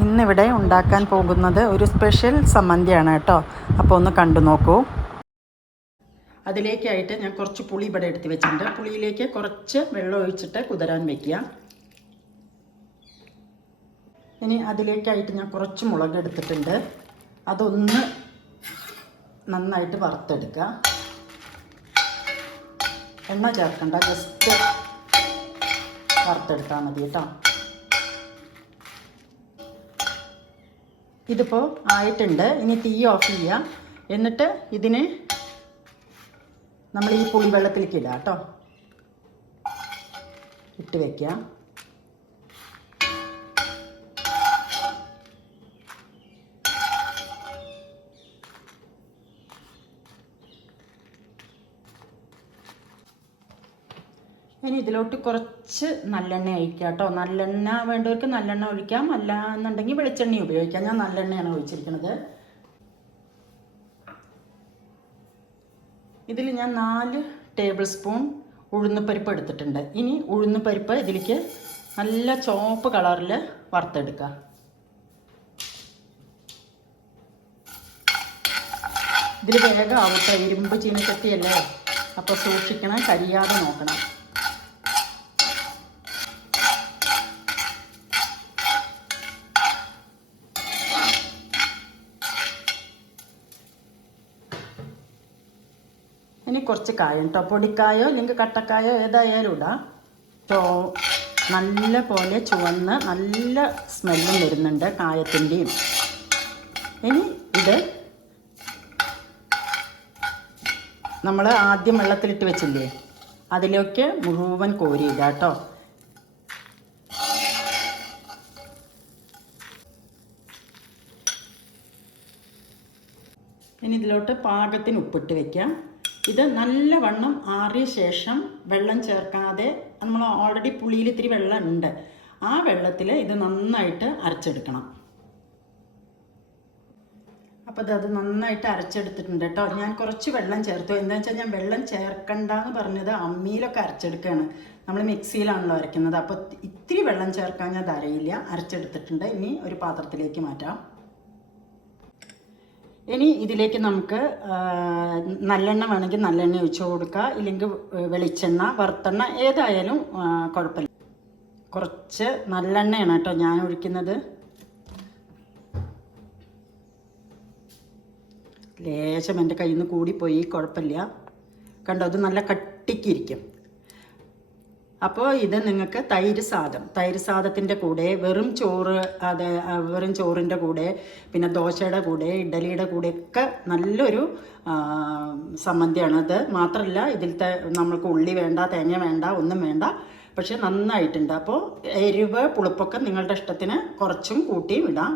ഇന്നിവിടെ ഉണ്ടാക്കാൻ പോകുന്നത് ഒരു സ്പെഷ്യൽ സമ്മന്തിയാണ് കേട്ടോ. അപ്പോൾ ഒന്ന് കണ്ടു നോക്കൂ. അതിലേക്കായിട്ട് ഞാൻ കുറച്ച് പുളി ഇവിടെ എടുത്ത് വെച്ചിട്ടുണ്ട്. പുളിയിലേക്ക് കുറച്ച് വെള്ളം ഒഴിച്ചിട്ട് കുതിരാൻ വയ്ക്കുക. ഇനി അതിലേക്കായിട്ട് ഞാൻ കുറച്ച് മുളക് എടുത്തിട്ടുണ്ട്. അതൊന്ന് നന്നായിട്ട് വറുത്തെടുക്കുക. എണ്ണ ചേർക്കണ്ട, ജസ്റ്റ് വറുത്തെടുത്താൽ മതി കേട്ടോ. ഇതിപ്പോൾ ആയിട്ടുണ്ട്. ഇനി തീ ഓഫ് ചെയ്യുക. എന്നിട്ട് ഇതിന് നമ്മൾ ഈ പുളിവെള്ളത്തിലേക്ക് ഇടുക കേട്ടോ. ഇട്ട് വയ്ക്കുക. ഇനി ഇതിലോട്ട് കുറച്ച് നല്ലെണ്ണ ഒഴിക്കുക കേട്ടോ. നല്ലെണ്ണ വേണ്ടവർക്ക് നല്ലെണ്ണ ഒഴിക്കാം, അല്ല എന്നുണ്ടെങ്കിൽ വെളിച്ചെണ്ണ ഉപയോഗിക്കാം. ഞാൻ നല്ലെണ്ണയാണ് ഒഴിച്ചിരിക്കുന്നത്. ഇതിൽ ഞാൻ 4 ടേബിൾ സ്പൂൺ ഉഴുന്നുപരിപ്പ് എടുത്തിട്ടുണ്ട്. ഇനി ഉഴുന്നുപരിപ്പ് ഇതിലേക്ക് നല്ല ചുവപ്പ് കളറിൽ വറുത്തെടുക്കുക. ഇതിൽ വേഗം ആവട്ടെ, ഇരുമ്പ് ചീനിച്ചട്ടിയല്ലേ, അപ്പോൾ സൂക്ഷിക്കണം, കരിയാതെ നോക്കണം. ഇനി കുറച്ച് കായം കേട്ടോ. പൊടിക്കായോ അല്ലെങ്കിൽ കട്ടക്കായോ ഏതായാലും ഇടാം. നല്ല പോലെ ചുവന്ന് നല്ല സ്മെല്ലും വരുന്നുണ്ട് കായത്തിൻ്റെയും. ഇനി ഇത് നമ്മൾ ആദ്യം വെള്ളത്തിലിട്ട് വെച്ചില്ലേ, അതിലേക്ക് മുഴുവൻ കോരിയിടുക കേട്ടോ. ഇനി ഇതിലോട്ട് പാകത്തിന് ഉപ്പിട്ട് വയ്ക്കാം. ഇത് നല്ലവണ്ണം ആറിയ ശേഷം വെള്ളം ചേർക്കാതെ, നമ്മൾ ഓൾറെഡി പുളിയിൽ ഇത്തിരി വെള്ളം ഉണ്ട്, ആ വെള്ളത്തിൽ ഇത് നന്നായിട്ട് അരച്ചെടുക്കണം. അപ്പോൾ അത് നന്നായിട്ട് അരച്ചെടുത്തിട്ടുണ്ട് കേട്ടോ. ഞാൻ കുറച്ച് വെള്ളം ചേർത്തു. എന്താണെന്ന് വെച്ചാൽ ഞാൻ വെള്ളം ചേർക്കണ്ടെന്ന് പറഞ്ഞത് അമ്മിയിലൊക്കെ അരച്ചെടുക്കുകയാണ്, നമ്മൾ മിക്സിയിലാണല്ലോ അരയ്ക്കുന്നത്. അപ്പോൾ ഇത്തിരി വെള്ളം ചേർക്കാൻ ഞാൻ അരയില്ല, അരച്ചെടുത്തിട്ടുണ്ട്. ഇനി ഒരു പാത്രത്തിലേക്ക് മാറ്റാം. ഇനി ഇതിലേക്ക് നമുക്ക് നല്ലെണ്ണ വേണമെങ്കിൽ നല്ലെണ്ണ ഒഴിച്ച് കൊടുക്കുക, ഇല്ലെങ്കിൽ വെളിച്ചെണ്ണ, വറുത്തെണ്ണ ഏതായാലും കുഴപ്പമില്ല. കുറച്ച് നല്ലെണ്ണയാണ് കേട്ടോ ഞാൻ ഒഴിക്കുന്നത്. ലേശം എൻ്റെ കയ്യിൽ നിന്ന് കൂടിപ്പോയി, കുഴപ്പമില്ല. കണ്ടോ, അത് നല്ല കട്ടിക്കിരിക്കും. അപ്പോൾ ഇത് നിങ്ങൾക്ക് തൈര് സാദത്തിൻ്റെ കൂടെ, വെറും ചോറിൻ്റെ കൂടെ, പിന്നെ ദോശയുടെ കൂടെ, ഇഡ്ഡലിയുടെ കൂടെയൊക്കെ നല്ലൊരു സമ്മന്തിയാണ്. അത് മാത്രമല്ല, ഇതിലത്തെ നമ്മൾക്ക് ഉള്ളി വേണ്ട, തേങ്ങ വേണ്ട, ഒന്നും വേണ്ട, പക്ഷെ നന്നായിട്ടുണ്ട്. അപ്പോൾ എരിവ് പുളിപ്പൊക്കെ നിങ്ങളുടെ ഇഷ്ടത്തിന് കുറച്ചും കൂട്ടിയും ഇടാം.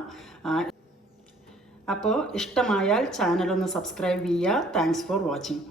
അപ്പോൾ ഇഷ്ടമായാൽ ചാനലൊന്ന് സബ്സ്ക്രൈബ് ചെയ്യുക. Thanks for watching.